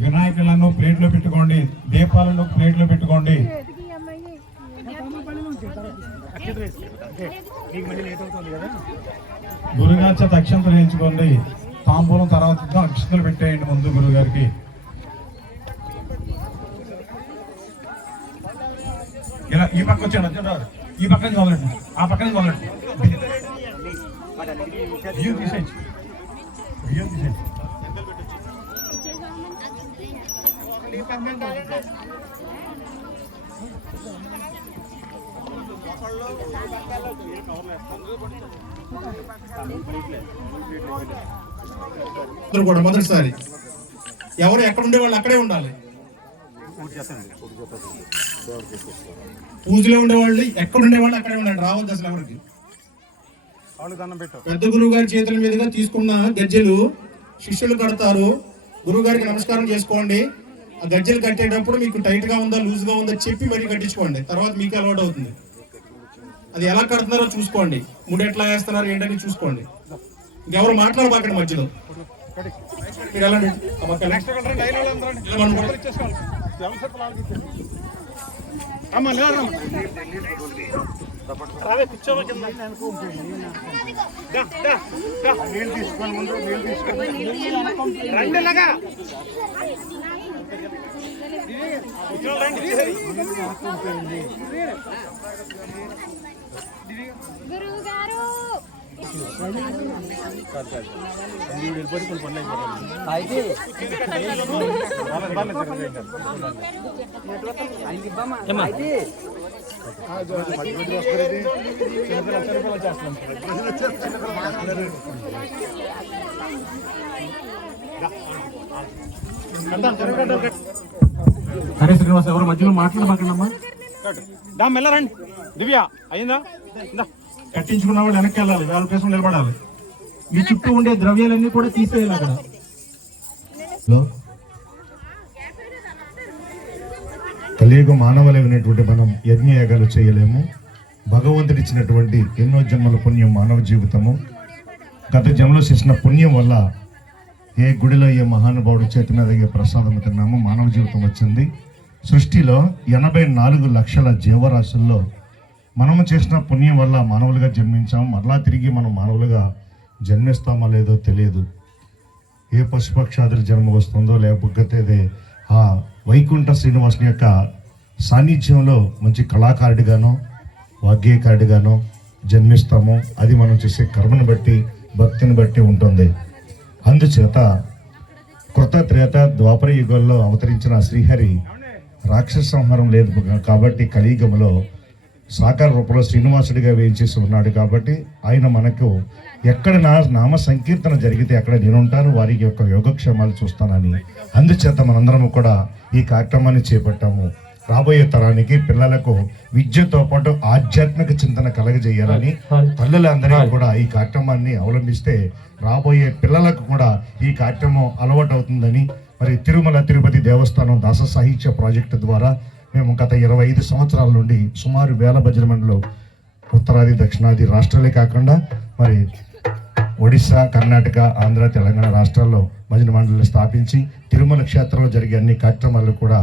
వినాయకులను ప్లేట్లో పెట్టుకోండి, దీపాలను ప్లేట్లో పెట్టుకోండి. గురుగారి చేత అక్షంతలు వేయించుకోండి. తాంబూలం తర్వాత అక్షంతలు పెట్టేయండి ముందు గురుగారికి. ఇలా ఈ పక్క వచ్చాడు, ఈ పక్క నుంచి మొదలండి, ఆ పక్క నుంచి మొదలండి. బియ్యం తీసేయండి, బియ్యం తీసేయండి. కూడా మొదటిసారి ఎవరు ఎక్కడ ఉండే వాళ్ళు అక్కడే ఉండాలి. పూజలో ఉండేవాళ్ళు ఎక్కడ ఉండేవాళ్ళు అక్కడే ఉండాలి, రావద్దు అసలు ఎవరికి. పెద్ద గురువు గారి చేతుల మీదుగా తీసుకున్న గజ్జెలు శిష్యులు కడతారు. గురువు గారికి నమస్కారం చేసుకోండి. ఆ గజ్జెలు కట్టేటప్పుడు మీకు టైట్ గా ఉందా లూజ్ గా ఉందా చెప్పి మరీ కట్టించుకోండి. తర్వాత మీకు అలవాటు అవుతుంది. అది ఎలా కడుతున్నారో చూసుకోండి, ముడి ఎట్లా వేస్తున్నారు ఏంటని చూసుకోండి. ఇంకెవరు మాట్లాడబాకండి మధ్యలో. గురువు గారు సరే శ్రీనివాస్, ఎవరు మధ్యలో మాట్లాడబాకండమ్మా. మెల్లరండి. దివ్య అయిందా? కట్టించుకున్న వాళ్ళు వెనక్కి వెళ్ళాలి, వాళ్ళ కోసం నిలబడాలి. మీ చుట్టూ ఉండే ద్రవ్యాలన్నీ కూడా తీసేయాలి అక్కడ. కలియుగ మానవులైనటువంటి మనం యజ్ఞయాగాలు చేయలేము. భగవంతుడు ఇచ్చినటువంటి ఎన్నో జన్మల పుణ్యం మానవ జీవితము. గత జన్మలో చేసిన పుణ్యం వల్ల ఏ గుడిలో ఏ మహానుభావుడు చేతిన దగ్గర ప్రసాదం తిన్నామో మానవ జీవితం వచ్చింది. సృష్టిలో 84 లక్షల జీవరాశుల్లో మనము చేసిన పుణ్యం వల్ల మానవులుగా జన్మించాము. మరలా తిరిగి మనం మానవులుగా జన్మిస్తామో లేదో తెలియదు. ఏ పశుపక్షాదుల జన్మ వస్తుందో లేకపోతే ఆ వైకుంఠ శ్రీనివాసుని యొక్క సాన్నిధ్యంలో మంచి కళాకారుడిగానో వాగ్గేయకారుడిగానో జన్మిస్తాము. అది మనం చేసే కర్మను బట్టి భక్తిని బట్టి ఉంటుంది. అందుచేత కృత త్రేత ద్వాపర యుగంలో అవతరించిన శ్రీహరి రాక్షస సంహారం లేదు కాబట్టి కలియుగంలో సాకార రూపంలో శ్రీనివాసుడిగా వేయించేసి ఉన్నాడు. కాబట్టి ఆయన మనకు ఎక్కడ నామ సంకీర్తన జరిగితే అక్కడ నేనుంటాను, వారికి యొక్క యోగక్షేమాలు చూస్తానని. అందుచేత మనందరము కూడా ఈ కార్యక్రమాన్ని చేపట్టాము. రాబోయే తరానికి పిల్లలకు విద్యతో పాటు ఆధ్యాత్మిక చింతన కలగజేయాలని తల్లులందరికీ కూడా ఈ కార్యక్రమాన్ని అవలంబిస్తే రాబోయే పిల్లలకు కూడా ఈ కార్యక్రమం అలవాటు అవుతుందని, మరి తిరుమల తిరుపతి దేవస్థానం దాస సాహిత్య ప్రాజెక్టు ద్వారా మేము గత 25 సంవత్సరాల నుండి సుమారు 1000 భజన మండలు ఉత్తరాది దక్షిణాది రాష్ట్రాలే కాకుండా మరి ఒడిశా, కర్ణాటక, ఆంధ్ర, తెలంగాణ రాష్ట్రాల్లో భజన మండలిని స్థాపించి తిరుమల క్షేత్రంలో జరిగే అన్ని కార్యక్రమాలు కూడా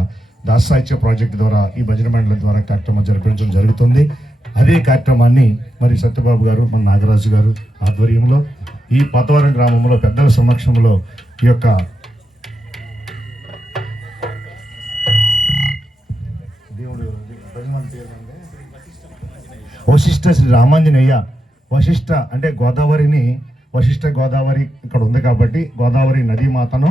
దాస సాహిత్య ప్రాజెక్టు ద్వారా ఈ భజన మండలి ద్వారా కార్యక్రమం జరిపించడం జరుగుతుంది. అదే కార్యక్రమాన్ని మరి సత్యబాబు గారు, మన నాగరాజు గారు ఆధ్వర్యంలో ఈ పతవరం గ్రామంలో పెద్దల సమక్షంలో ఈ యొక్క వశిష్ఠ శ్రీ రామాంజనేయ, వశిష్ఠ అంటే గోదావరిని, వశిష్ఠ గోదావరి ఇక్కడ ఉంది కాబట్టి గోదావరి నదీ మాతను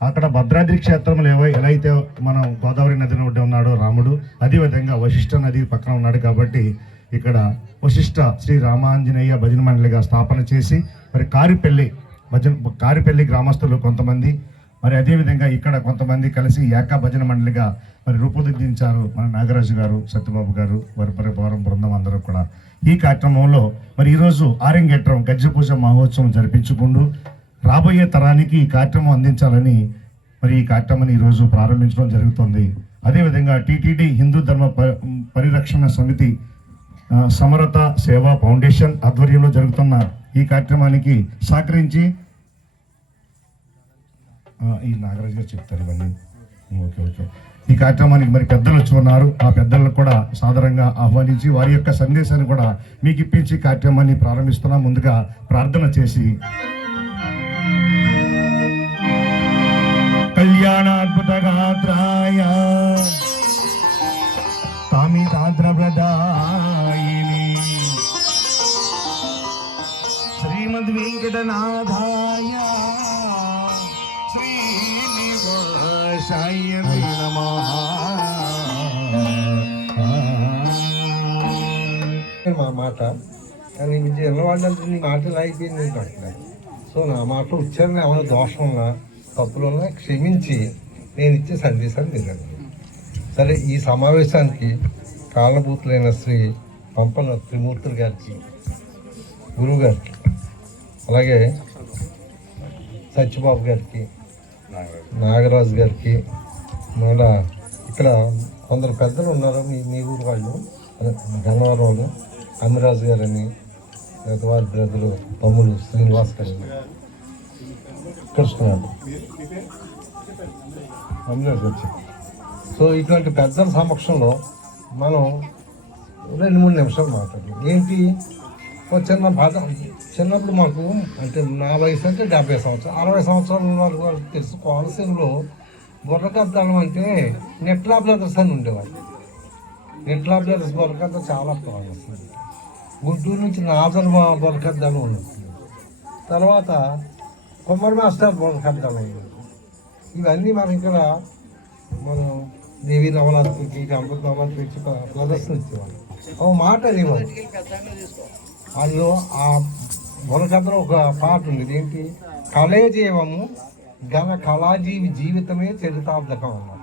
అక్కడ భద్రాద్రి క్షేత్రంలో ఎలా అయితే మనం గోదావరి నదిని ఒడ్డు ఉన్నాడో రాముడు, అదేవిధంగా వశిష్ఠ నది పక్కన ఉన్నాడు కాబట్టి ఇక్కడ వశిష్ఠ శ్రీ రామాంజనేయ భజన మండలిగా స్థాపన చేసి మరి కారిపల్లి గ్రామస్తులు కొంతమంది, మరి అదేవిధంగా ఇక్కడ కొంతమంది కలిసి ఏకా భజన మండలిగా మరి రూపుదిద్దించారు మన నాగరాజు గారు, సత్యబాబు గారు, వారి పరివారం బృందం అందరూ కూడా. ఈ కార్యక్రమంలో మరి ఈరోజు ఆరంగేట్రం గజ్జ పూజ మహోత్సవం జరిపించుకుంటూ రాబోయే తరానికి ఈ కార్యక్రమం అందించాలని మరి ఈ కార్యక్రమాన్ని ఈరోజు ప్రారంభించడం జరుగుతుంది. అదేవిధంగా టీటీడీ హిందూ ధర్మ పరిరక్షణ సమితి సమరత సేవా ఫౌండేషన్ ఆధ్వర్యంలో జరుగుతున్న ఈ కార్యక్రమానికి సహకరించి ఈ నాగరాజు గారు చెప్తారు ఇవన్నీ. Okay okay. ఈ కార్యక్రమానికి మరి పెద్దలు వచ్చి ఉన్నారు. ఆ పెద్దలకు కూడా సాదరంగా ఆహ్వానించి వారి యొక్క సందేశాన్ని కూడా మీకు ఇప్పించి కార్యక్రమాన్ని ప్రారంభిస్తున్నాం. ముందుగా ప్రార్థన చేసి కళ్యాణాద్భుత గాత్రాయ తామితాద్రప్రదాయిని శ్రీమద్ వెంకటనాథాయ శ్రీనివాసాయ నమః. మా మాట కానీ ఎన్నవాళ్ళంటే నీ మాటలు అయిపోయింది అంటున్నారు. సో నా మాట ఉచ్చారణ ఏమైనా దోషం ఉన్నా తప్పులు ఉన్నా క్షమించి నేను ఇచ్చే సందేశాన్ని వినండి. సరే, ఈ సమావేశానికి కారణభూతులైన శ్రీ పంపన త్రిమూర్తులు గారికి, గురువు గారికి, అలాగే సత్యబాబు గారికి, నాగరాజు గారికి, మళ్ళా ఇక్కడ కొందరు పెద్దలు ఉన్నారు మీ ఊరు వాళ్ళు, గన్నవరం వాళ్ళు, అమిరాజు గారని, వారి బ్రదరు తమ్ముడు శ్రీనివాస్ గారని, కృష్ణ అమిరాజు వచ్చి. సో ఇటువంటి పెద్దల సమక్షంలో మనం 2-3 నిమిషాలు మాట్లాడాలి. ఏంటి, ఒక చిన్న బాధ. చిన్నప్పుడు మాకు అంటే నా వయసు అంటే 70 సంవత్సరాలు, 60 సంవత్సరాల వరకు వాళ్ళకి తెలుసు, కోనసీమలో బుర్రకద్దాలం అంటే నెట్లా బ్రదర్స్ అని ఉండేవాళ్ళు. నెట్లా బ్రదర్స్ బుర్రకద్ద చాలా ఫేమస్. గుంటూరు నుంచి నాజర్ బుర్రకద్దాలు ఉన్నది. తర్వాత కుమ్మరి మాస్టర్ బుర్రకద్దాలు అయింది. ఇవన్నీ మనం ఇక్కడ మనం దేవి నవరాత్రికి, గణపతి నవరాత్రికి ప్రదర్శన ఇచ్చేవాళ్ళు. ఒక మాట అనేవాళ్ళు. అందులో ఆ బుర్రకథలో ఒక పాట ఉంది. ఏంటి, కళే జీవము ఘన కళాజీవి జీవితమే చరితార్థకం అన్నారు.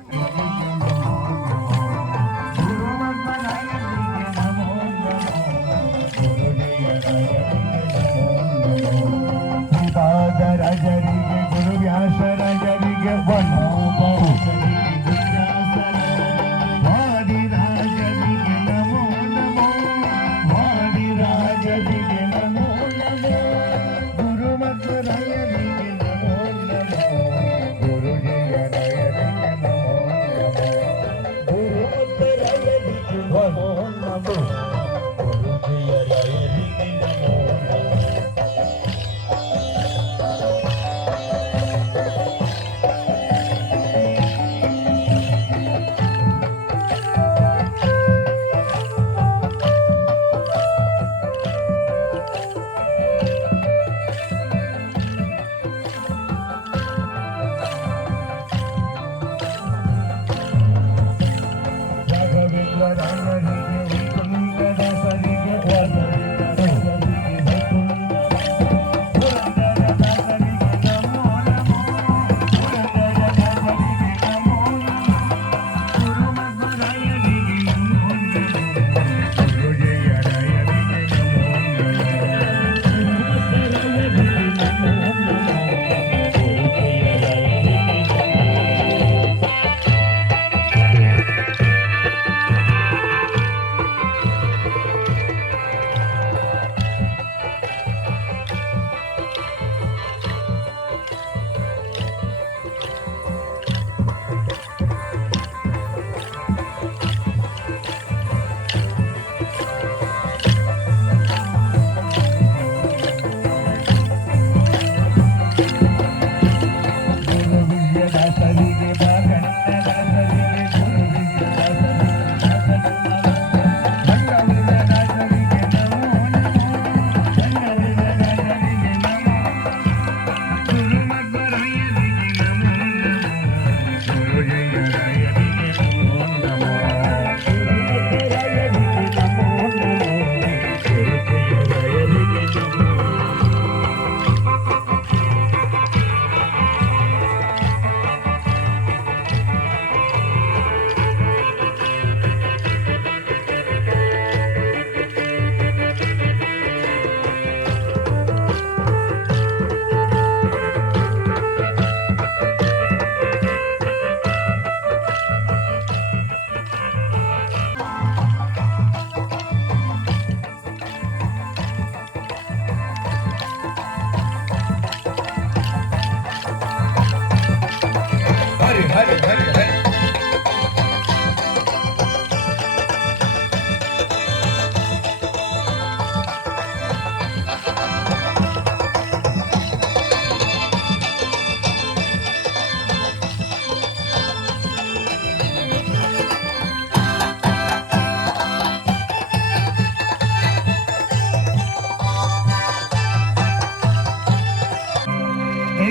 హరి హరి హరి.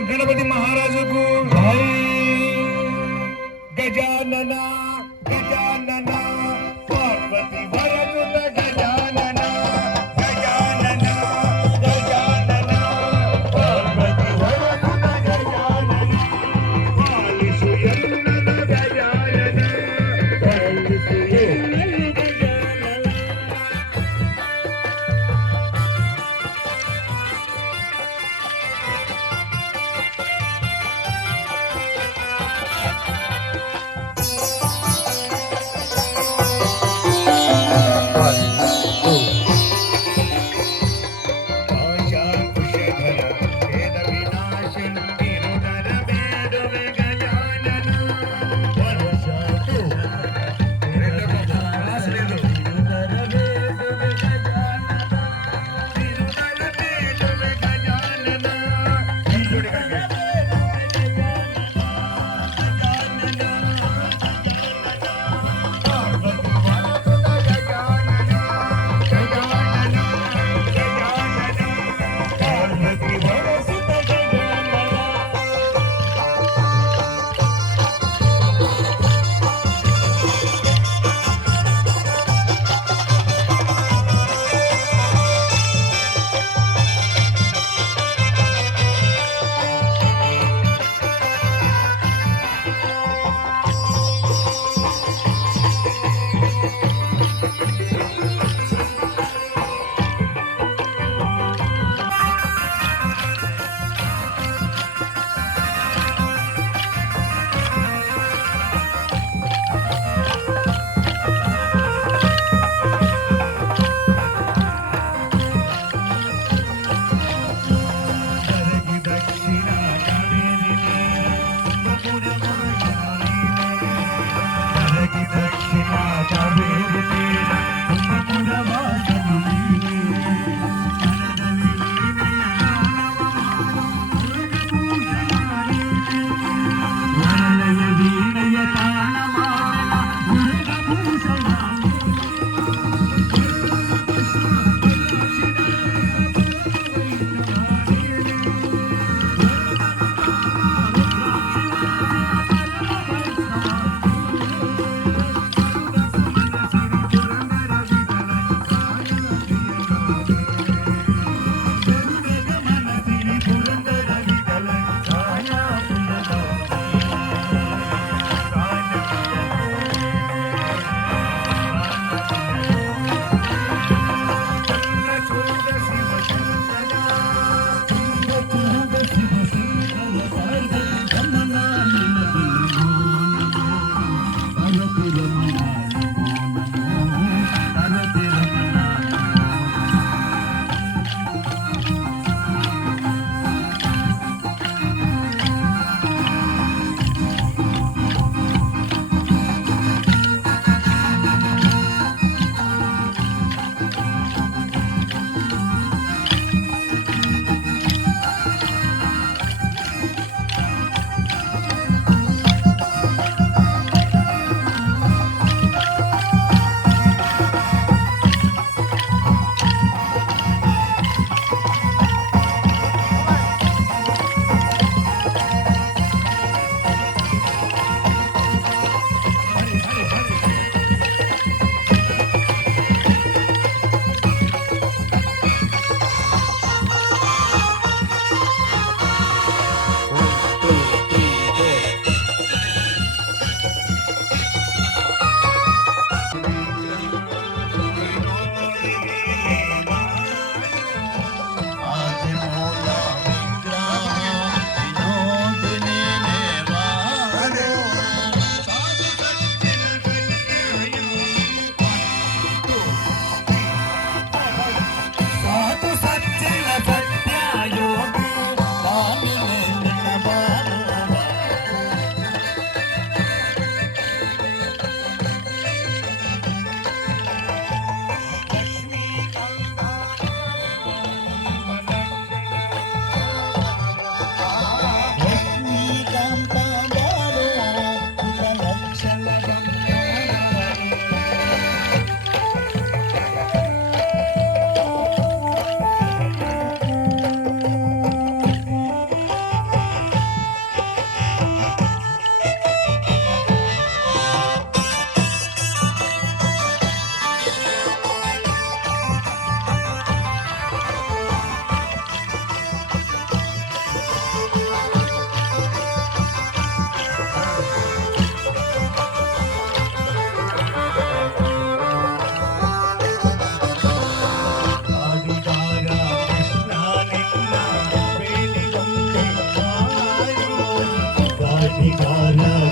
గణపతి మహారాజుకు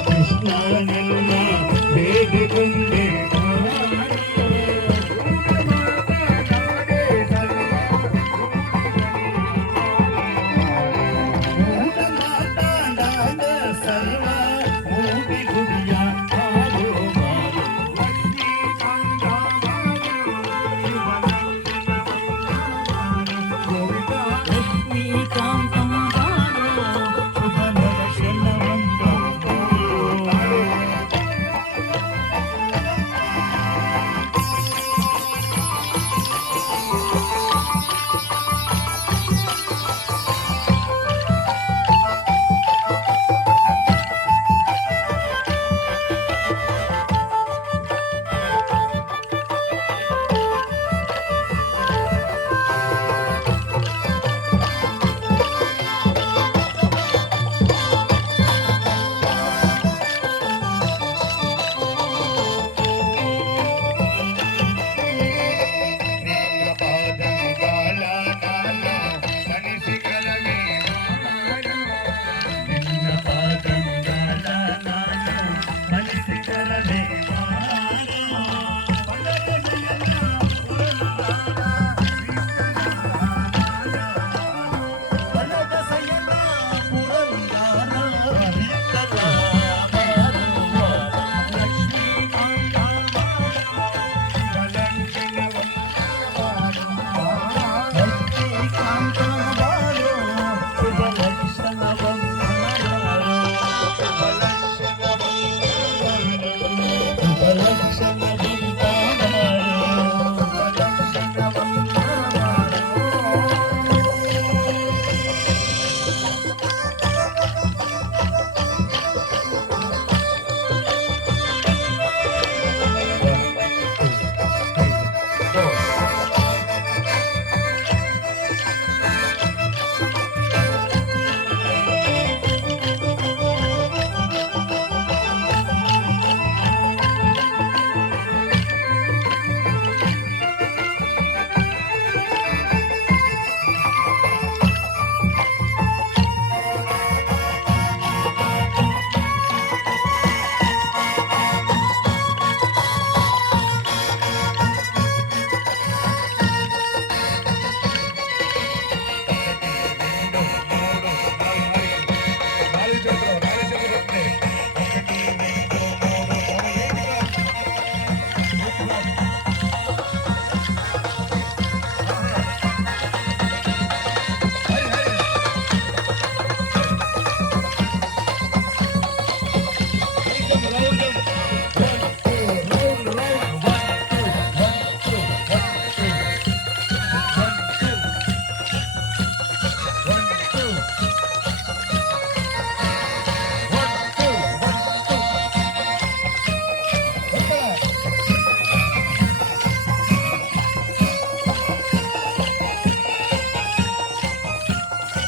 కృష్ణ నిన్న వేడుకుందే సర్వ